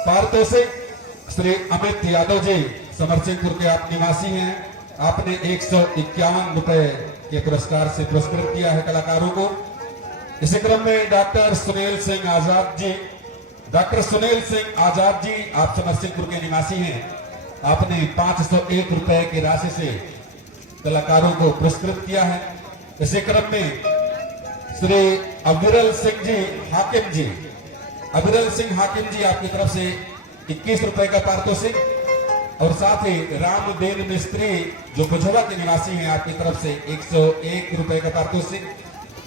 पारितोषिक श्री अमित यादव जी समरसिंहपुर के आप निवासी हैं। आपने 151 रुपए के पुरस्कार से पुरस्कृत किया है कलाकारों को। इसी क्रम में डॉक्टर सुनील सिंह आजाद जी, डॉक्टर सुनील सिंह आजाद जी आप समरसिंहपुर के निवासी हैं। आपने 501 रुपए की राशि से कलाकारों को पुरस्कृत किया है। इसी क्रम में श्री अविरल सिंह जी हाकिम जी, अविरल सिंह हाकिम जी आपकी तरफ से 21 रुपए का पारितोषिक, और साथ ही रामदेन मिस्त्री जो बुझवा के निवासी हैं आपकी तरफ से 101 रुपए का पारितोषिक।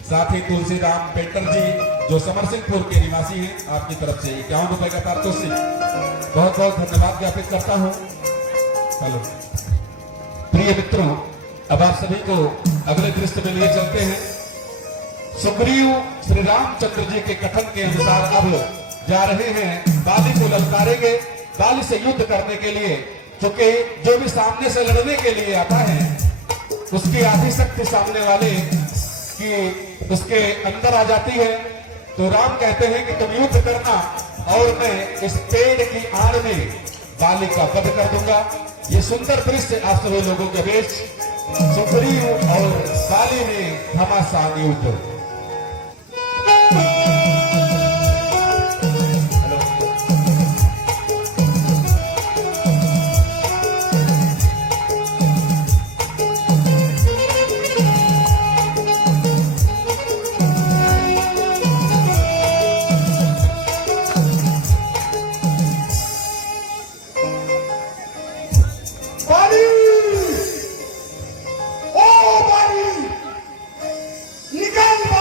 साथ ही तुलसीराम पेंटर जी जो समरसिंहपुर के निवासी हैं आपकी तरफ से 51 रुपए का पारितोषिक। बहुत बहुत धन्यवाद ज्ञापित करता हूं। हेलो प्रिय मित्रों, अब आप सभी को अगले दृश्य में लिए चलते हैं। सुग्रीव श्री रामचंद्र जी के कथन के अनुसार अब जा रहे हैं बाली को ललकारेंगे, बाली से युद्ध करने के लिए, क्योंकि जो भी सामने से लड़ने के लिए आता है उसकी आधी शक्ति सामने वाले की उसके अंदर आ जाती है। तो राम कहते हैं कि तुम युद्ध करना और मैं इस पेड़ की आड़ में बाली का वध कर दूंगा। ये सुंदर दृश्य आप सभी लोगों के बीच सुग्रीव और बाली में घमासान युद्ध। निकल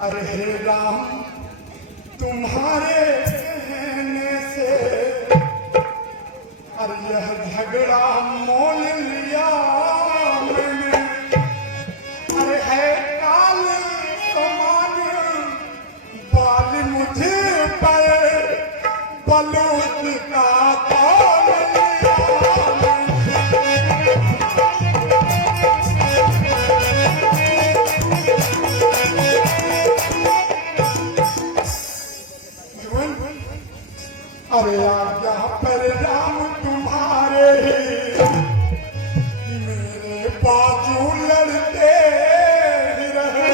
अरे हे राम, तुम्हारे कहने से अरे यह झगड़ा मोल लिया मैंने। अरे है काल समान बाल मुझे पर बलूत का तौल लिया अरे आज्ञा पर राम तुम्हारे मेरे बाजू लड़ते ही रहे।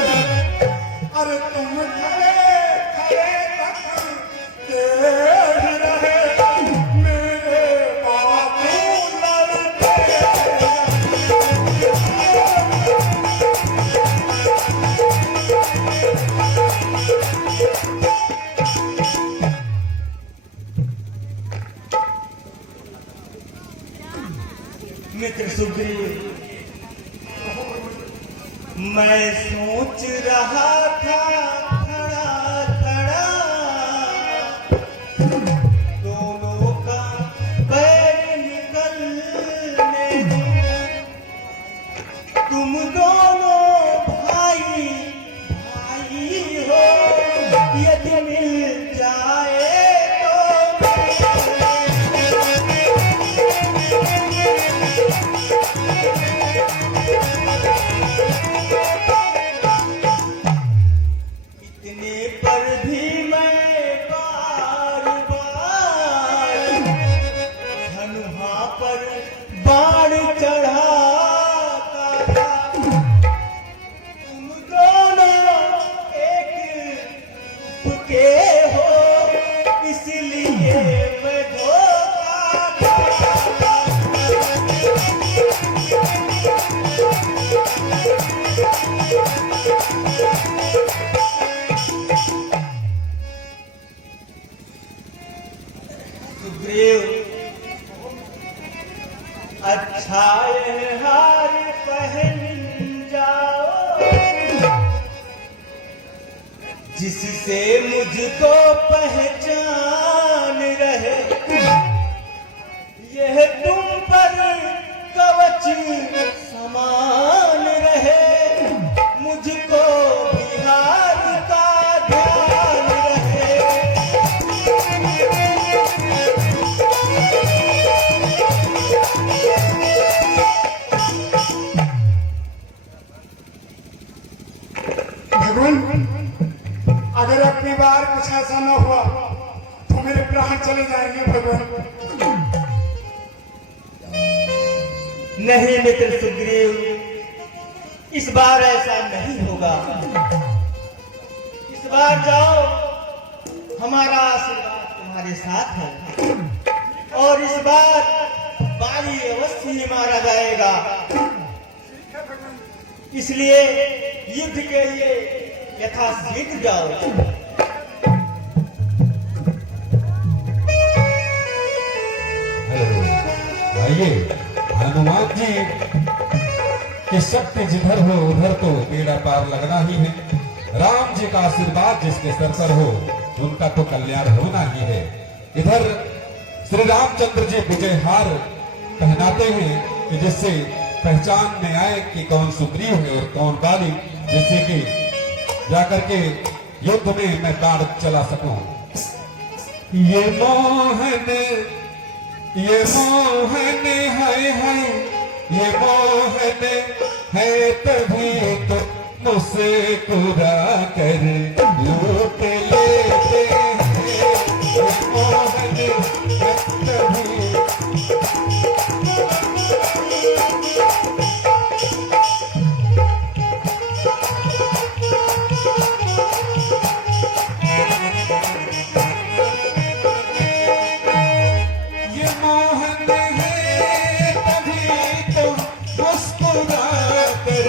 अरे तुम खड़े खड़े तकते ही रहे, मेरे बाजू लड़ते मित्र सुग्रीव, मैं सोच रहा था खड़ा खड़ा दोनों का पैर निकलने दो। तुम दोनों भाई भाई हो, यदि मिल जाए पर भी मैं बार बार धनुहा पर बाण चढ़ाता था। तुम दोनों एक के हो, इसलिए मैं धोखा खाता। सुग्रीव, अच्छा यह हार पहन जाओ, जिससे मुझको पहचान रहे। यह तुम पर कवच समान रहे, मुझको बिहार का ध्यान रहे। भगवान, अगर अपनी बार कुछ ऐसा न हुआ तो मेरे प्राण चले जाएंगे भगवान। नहीं मित्र सुग्रीव, इस बार ऐसा नहीं होगा। इस बार जाओ, हमारा आशीर्वाद तुम्हारे साथ है और इस बार बाली अवश्य ही मारा जाएगा। इसलिए युद्ध के लिए यथाशीघ्र जाओ। आइए, हनुमान जी की शक्ति जिधर हो उधर तो बेड़ा पार लगना ही है। राम जी का आशीर्वाद जिसके सर पर हो उनका तो कल्याण होना ही है। इधर श्री रामचंद्र जी विजय हार पहनाते हैं कि जिससे पहचान में आए कि कौन सुग्रीव है और कौन बाली, जिससे कि जाकर के युद्ध में मैं बाण चला सकूं। ये मोहन हाय हाय ये मोहन है तभी तो मुस्कुरा कर लूट लेते हैं। ये मोहन है तभी ये मोहन है तभी तो मुस्कुरा कर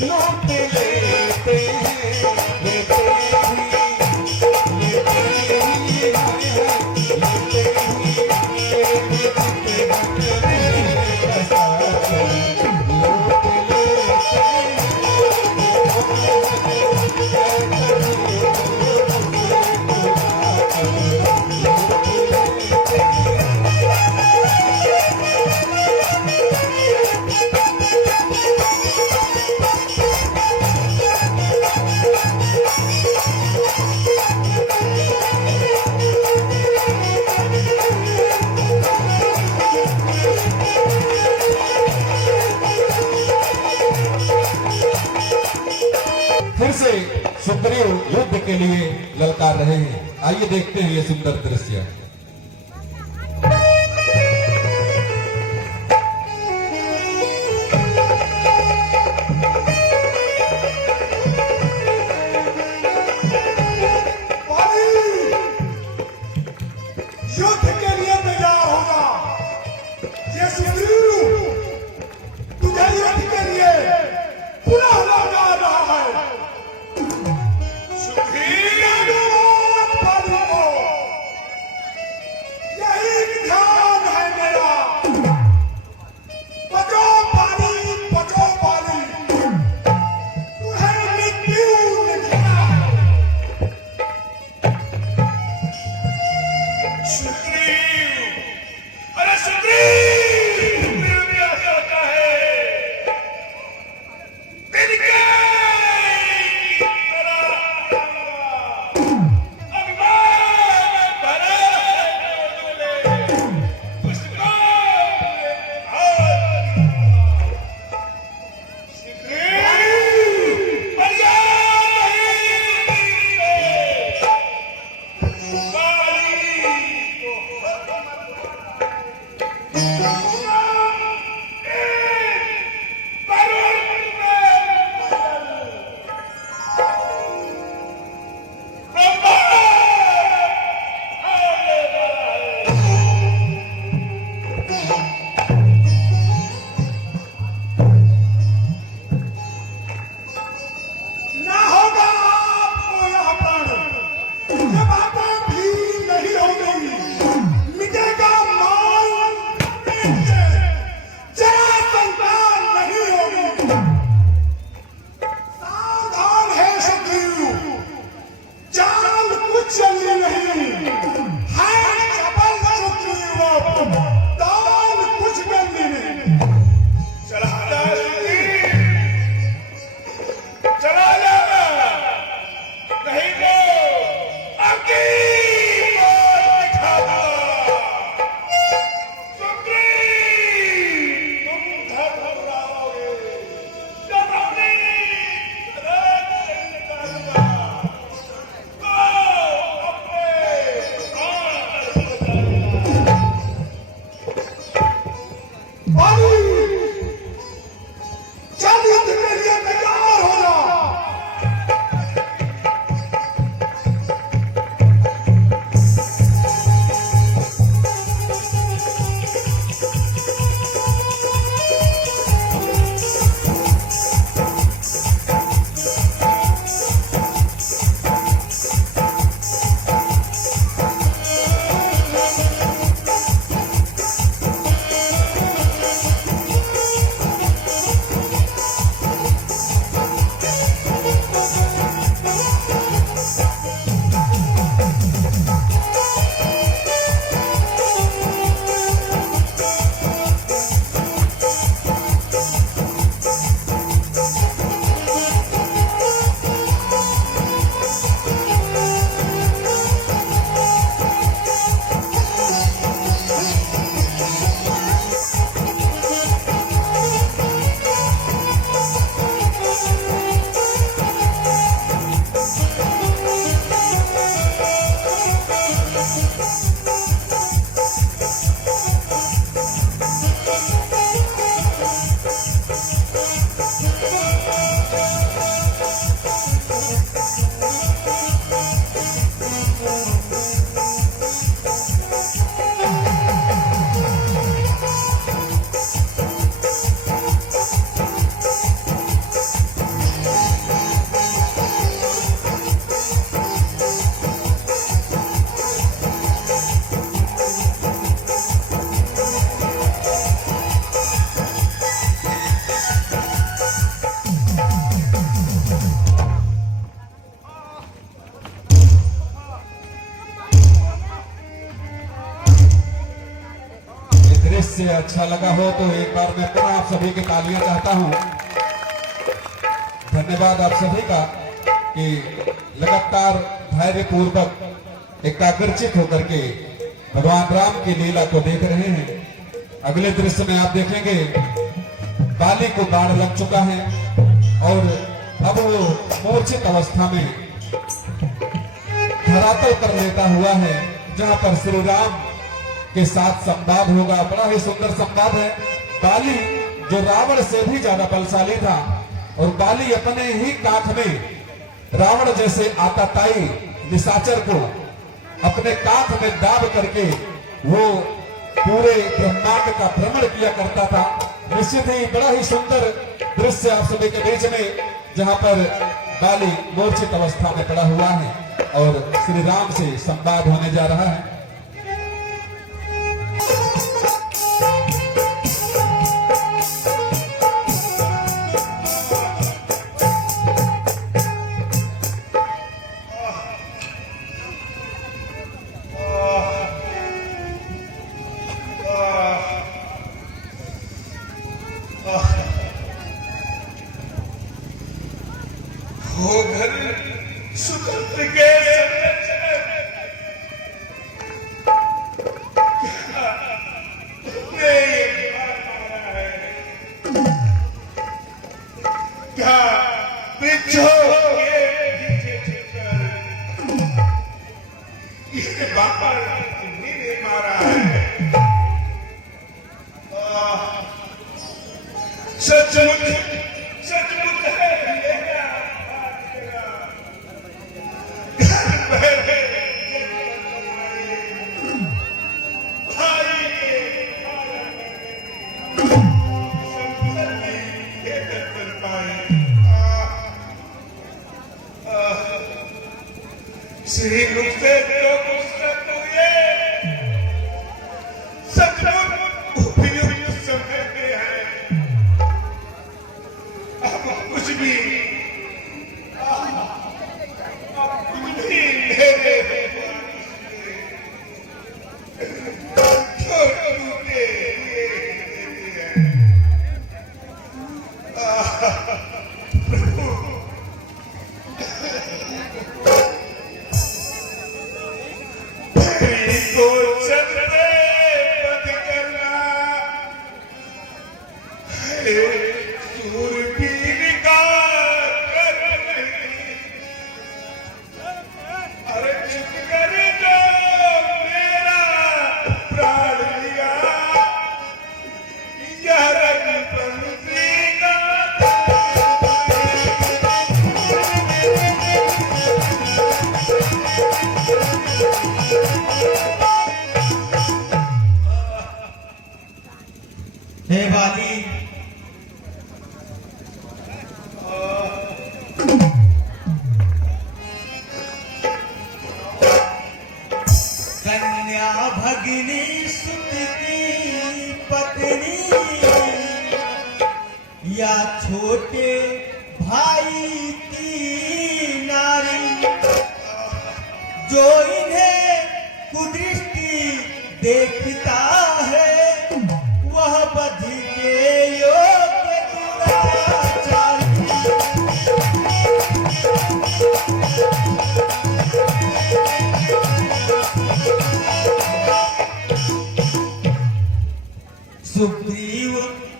लूट लेते हैं। लेते ही लेते ही लेते ही बसा कर लूट लेते फिर से सुग्रीव युद्ध के लिए ललकार रहे हैं। आइए देखते हैं ये सुंदर दृश्य। युद्ध के लिए तैयार होगा। ये सुग्रीव तुझे युद्ध के लिए पुनः लौटा रहा है। सुग्रीव बाली को यही ध्यान है मेरा। बचो बाली, बचो बाली, तुम्हें मृत्यु लिखना है। सुग्रीव, अरे सुग्रीव, सुग्रीव क्या करता है? तिनके तेरा अभिमान भरा है तुमने, उसको सुग्रीव, मर्यादा नहीं बाली को ना होगा आपको यहाँ पर। ये बातें भी नहीं होगी। मिटेगा माल, मिटेंगे। जरा संतान नहीं होगी। सावधान है सुग्रीव, चाल कुछ चली नहीं है। चपल सुग्रीव, दाल कुछ गंदी नहीं। चला जा सुग्रीव, चला जा, नहीं तो अग्नि को दिखाऊंगा। सुग्रीव, तुम धर्म बुलाओगे, जब अपनी राज निकालूंगा, तो अपने प्राण बचाएगा। बाली, चल युद्ध के लिए तैयार हो जा। दृश्य अच्छा लगा हो तो एक बार मैं पुनः आप सभी की तालियां चाहता हूं। धन्यवाद आप सभी का कि लगातार धैर्य पूर्वक एकाग्रचित होकर के भगवान राम की लीला को देख रहे हैं। अगले दृश्य में आप देखेंगे बाली को बाढ़ लग चुका है और अब वो मूर्छित अवस्था में धरातल पर लेटा हुआ है, जहां पर श्री राम के साथ संवाद होगा। बड़ा ही सुंदर संवाद है। बाली जो रावण से भी ज्यादा बलशाली था और बाली अपने ही काख में रावण जैसे आताताई निशाचर को अपने काख में दाब करके वो पूरे ब्रह्मांड का भ्रमण किया करता था। निश्चित ही बड़ा ही सुंदर दृश्य आप सभी के बीच में, जहां पर बाली मूर्छित अवस्था में पड़ा हुआ है और श्री राम से संवाद होने जा रहा है। हो घर स्वतंत्र के संरक्षक तुमने ये बात माना है क्या बिच्छो के पीछे छिपकर ये बाबा तुमने मारा है। सचमुच सचमुच है श्री रूप से जो कुछ हुए सचमुच उपयुक्त समय पे है। अब कुछ भी मेरे हे बाली, कन्या भगिनी सुत की पत्नी या छोटे भाई की नारी, जो इन्हें कुदृष्टि देखता है वह बध के योग्य दुराचारी। सुग्रीव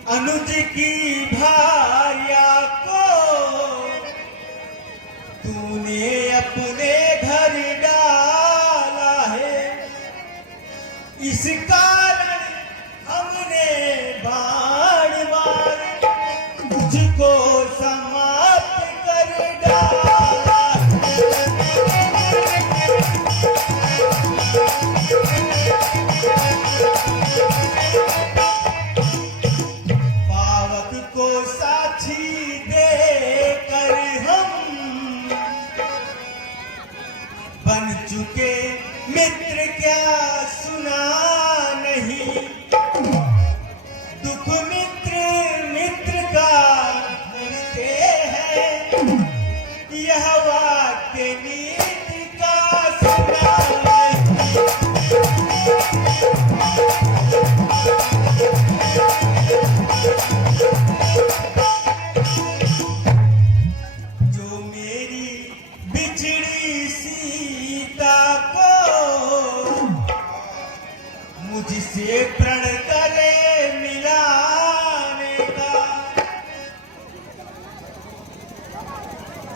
अनुज की भार्या को तूने अपने घर डाला है, इस कारण हमने मुझको समाप्त कर डाला। पावक को साक्षी देकर हम बन चुके मित्र, क्या सुना नहीं दुख मित्र मित्र का हरते हैं, यह वाक्य नीति का सुना नहीं। जो मेरी बिछड़ी सीता को मुझसे प्रण करे मिलाने का,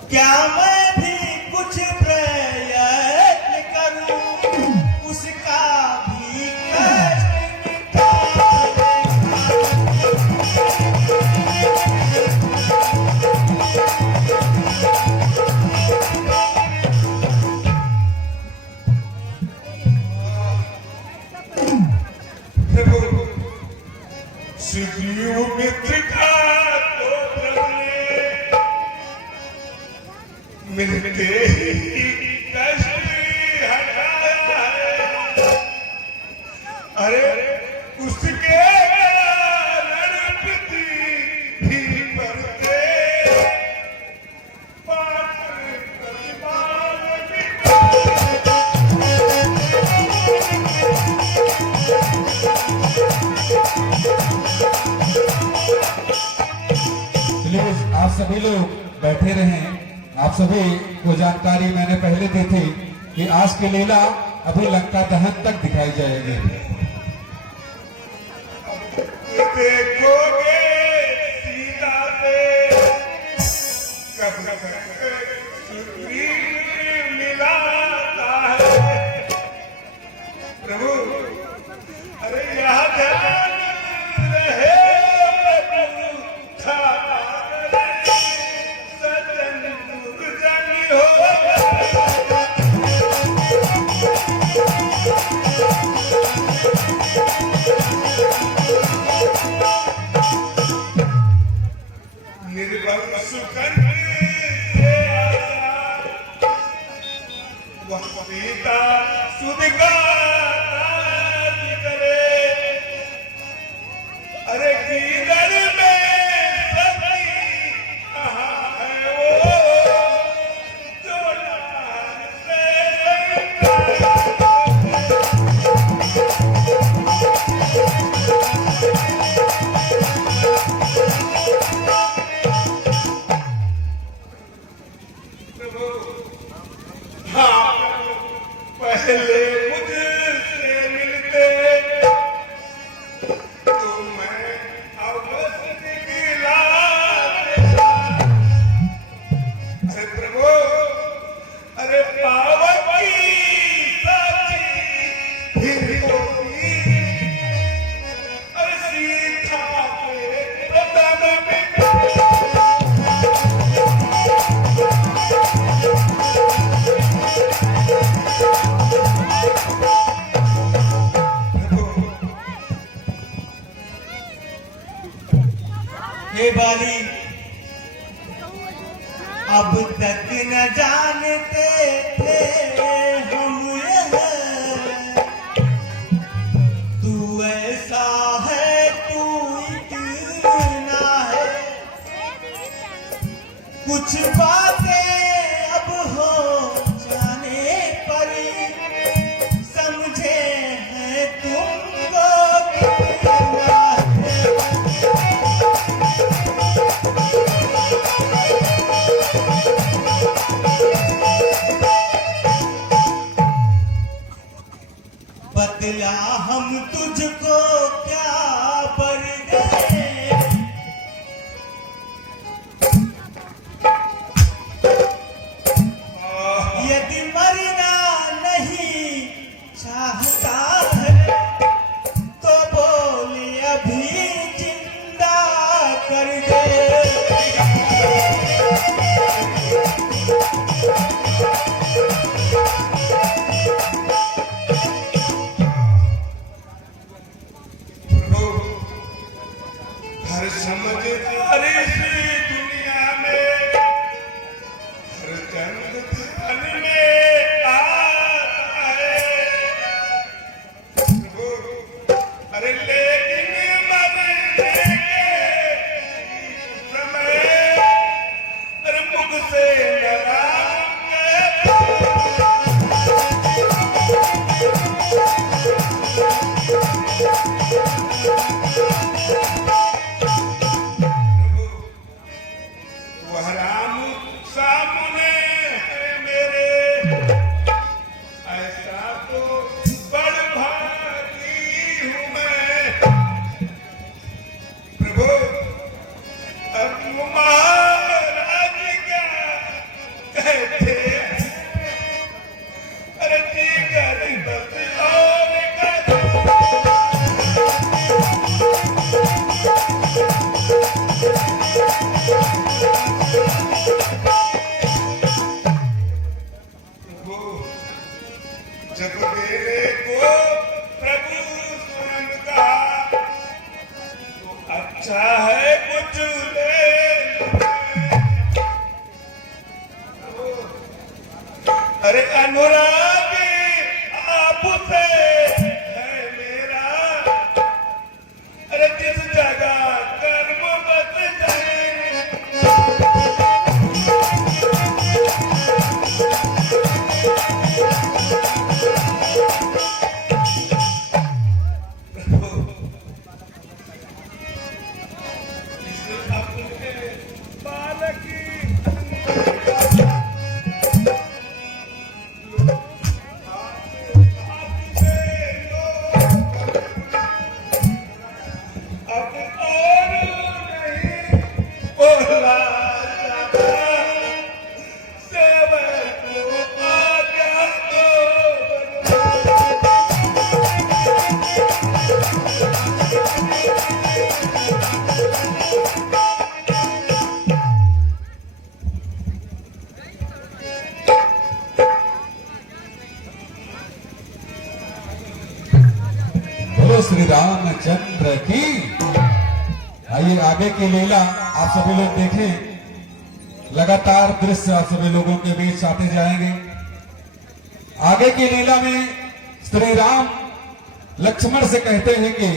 क्या मैं भी कुछ प्रयत्न करूं उसका भी कष्ट मिटाने प्रभु सुग्रीव मित्र का तो प्रभु ने मिलते ही कष्ट हटाया है। अरे उसके रणपति भी मरते प्लीज आप सभी लोग बैठे रहें। आप सभी को जानकारी मैंने पहले दी थी कि आज की लीला अभी लंका दहन तक दिखाई जाएगी। देखोगे सीता से कब सुग्रीव मिलाता है। प्रभु अरे यहाँ ध्यान रहे प्रभु सजन दुर्जन हो। निर्वंश कन्या से आशा, वह सीता सुध का राज करे। अरे किधर में सती कहाँ है वो, जो लाल से पहले मुझसे मिलते तो मैं अवश्य दिखलाता। अरे प्रभु अरे पावन की साक्षी फिर होती। अरे सीता के बदन में हे बाली, अब तक न जानते थे हम यह, तू ऐसा है तू इतना है। कुछ बातें अब हो जाने पर समझे हैं तुमको कितना है। बतला हम तुझको क्या पर गए, यदि मरना नहीं चाहता है तो बोले अभी जिंदा कर दे। हर समझदारी सी दुनिया में हर चंद ध्यान में आता है प्रभु। अरे लेकिन मरने के समय अरे मुख से वह राम सामने है मेरे, ऐसा तो बड़ भागी हूं मैं प्रभु। अब महाराज क्या कहते हैं, अरे जी गरीब और कहते जब मेरे को प्रभु स्वयं कहा तो अच्छा है कुछ ले लो। अरे अनुराग आपसे है मेरा, अरे जिस जगह कर्म बच जाए बोलो श्री रामचंद्र की। आइए आगे की लीला आप सभी लोग देखें, लगातार दृश्य आप सभी लोगों के बीच आते जाएंगे। आगे की लीला में श्री राम लक्ष्मण से कहते हैं कि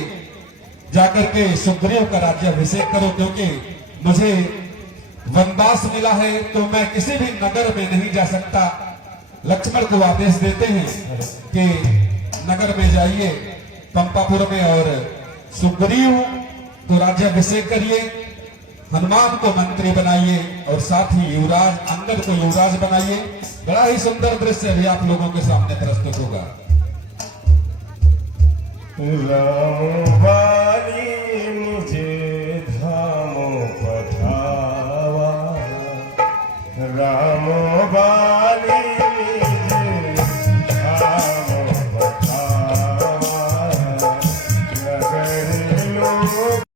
जाकर के सुग्रीव का राज्याभिषेक करो, क्योंकि मुझे वनवास मिला है तो मैं किसी भी नगर में नहीं जा सकता। लक्ष्मण को आदेश देते हैं कि नगर में जाइए पंपापुर में और सुग्रीव को राज्याभिषेक करिए, हनुमान को मंत्री बनाइए और साथ ही युवराज अंगद को युवराज बनाइए। बड़ा ही सुंदर दृश्य भी आप लोगों के सामने प्रस्तुत होगा। राम वाली